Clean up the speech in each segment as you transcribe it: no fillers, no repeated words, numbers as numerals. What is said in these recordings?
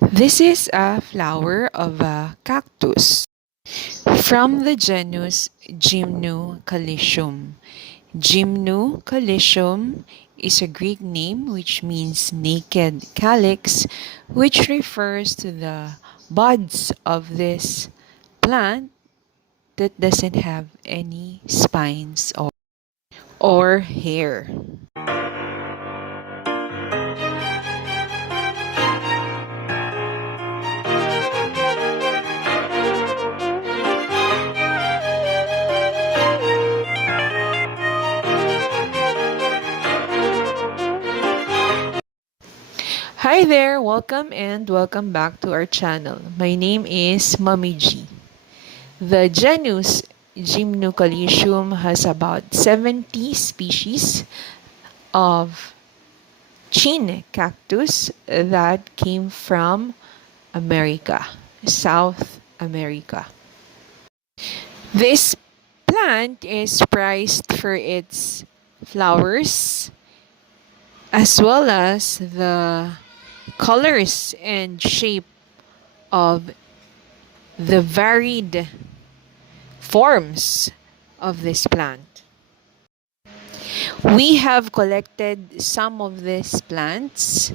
This is a flower of a cactus from the genus Gymnocalycium. Gymnocalycium is a Greek name which means naked calyx, which refers to the buds of this plant that doesn't have any spines or hair. Hi there, welcome and welcome back to our channel. My name is Mami G. The genus Gymnocalycium has about 70 species of chin cactus that came from America, South America. This plant is prized for its flowers as well as the colors and shape of the varied forms of this plant. We have collected some of these plants,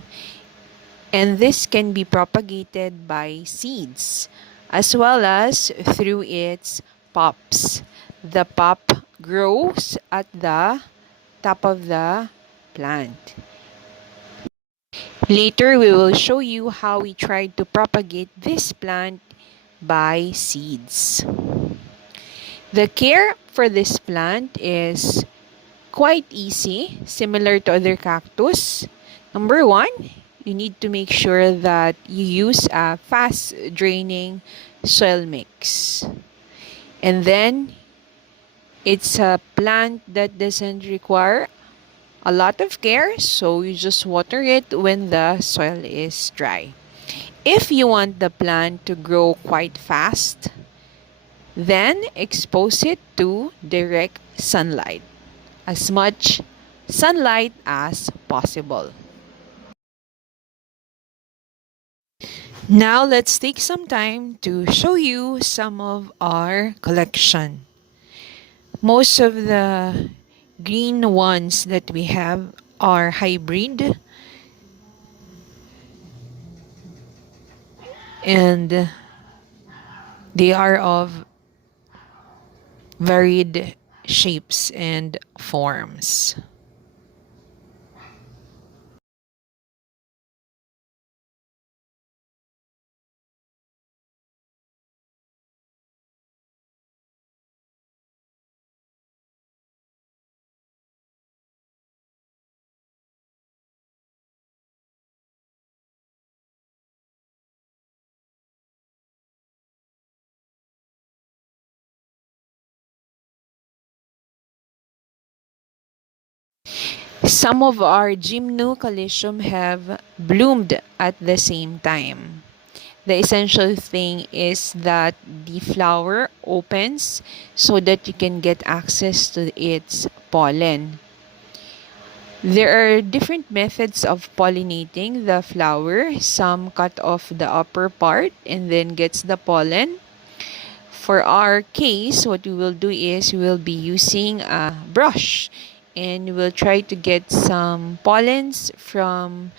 and this can be propagated by seeds as well as through its pups. The pup grows at the top of the plant. Later, we will show you how we tried to propagate this plant by seeds. The care for this plant is quite easy, similar to other cactus. Number one, you need to make sure that you use a fast draining soil mix. And then, it's a plant that doesn't require a lot of care, so you just water it when the soil is dry. If you want the plant to grow quite fast, then expose it to direct sunlight, as much sunlight as possible. Now let's take some time to show you some of our collection. Most of the green ones that we have are hybrid, and they are of varied shapes and forms. Some of our Gymnocalycium have bloomed at the same time. The essential thing is that the flower opens so that you can get access to its pollen. There are different methods of pollinating the flower. Some cut off the upper part and then gets the pollen. For our case, what we will do is we will be using a brush and we'll try to get some pollens from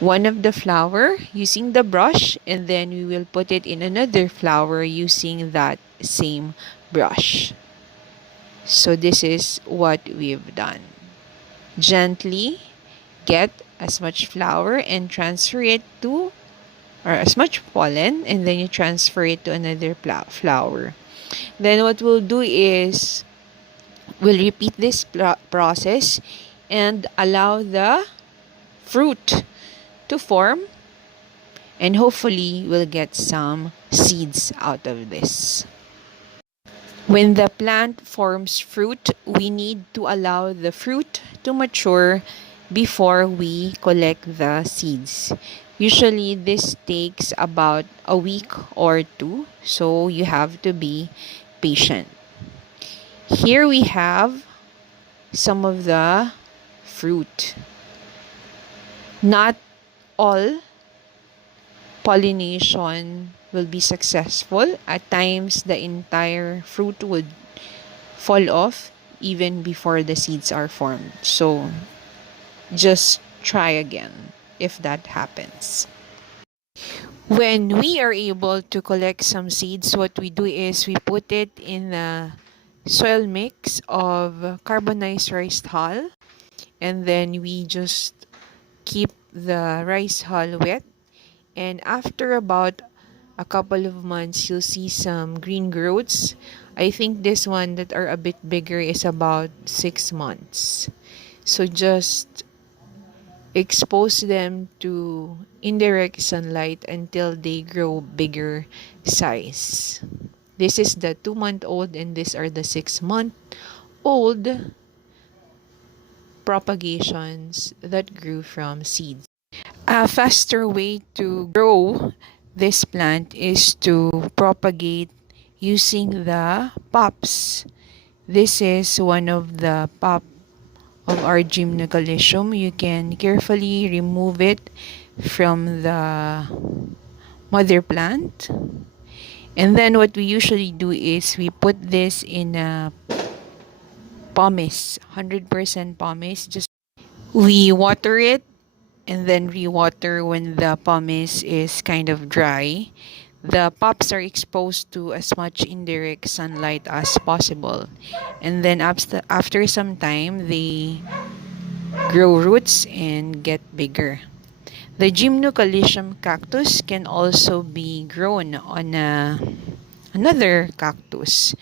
one of the flower using the brush, and then we will put it in another flower using that same brush. So this is what we've done. Gently get as much flour and transfer it to, or as much pollen, and then you transfer it to another flower. Then what we'll do is we'll repeat this process and allow the fruit to form, and hopefully we'll get some seeds out of this. When the plant forms fruit, we need to allow the fruit to mature before we collect the seeds. Usually this takes about a week or two, so you have to be patient. Here we have some of the fruit. Not all pollination will be successful. At times, the entire fruit would fall off even before the seeds are formed. So just try again if that happens. When we are able to collect some seeds, what we do is we put it in a soil mix of carbonized rice hull, and then we just keep the rice hull wet. And after about a couple of months, you'll see some green growths. I think this one that are a bit bigger is about 6 months. So just expose them to indirect sunlight until they grow bigger size. This is the 2 month old, and these are the 6 month old propagations that grew from seeds. A faster way to grow this plant is to propagate using the pups. This is one of the pup of our Gymnocalycium. You can carefully remove it from the mother plant. And then what we usually do is we put this in a pumice, 100% pumice. Just we water it and then rewater when the pumice is kind of dry. The pups are exposed to as much indirect sunlight as possible. And then after some time, they grow roots and get bigger. The Gymnocalycium cactus can also be grown on another cactus.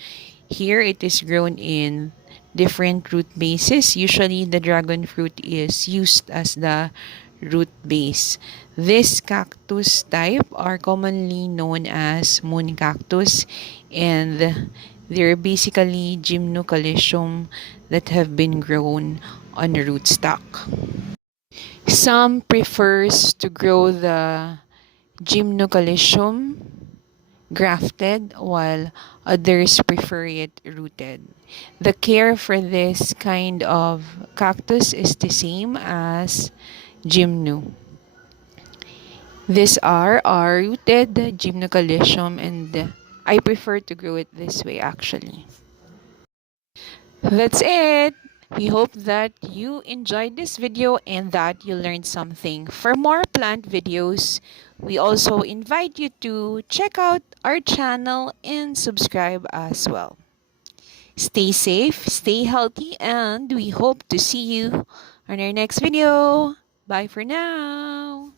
Here it is grown in different root bases. Usually the dragon fruit is used as the root base. This cactus type are commonly known as moon cactus, and they're basically Gymnocalycium that have been grown on a rootstock. Some prefers to grow the Gymnocalycium grafted, while others prefer it rooted. The care for this kind of cactus is the same as Gymno. These are our rooted Gymnocalycium, and I prefer to grow it this way actually. That's it. We hope that you enjoyed this video and that you learned something. For more plant videos, we also invite you to check out our channel and subscribe as well. Stay safe, stay healthy, and we hope to see you on our next video. Bye for now.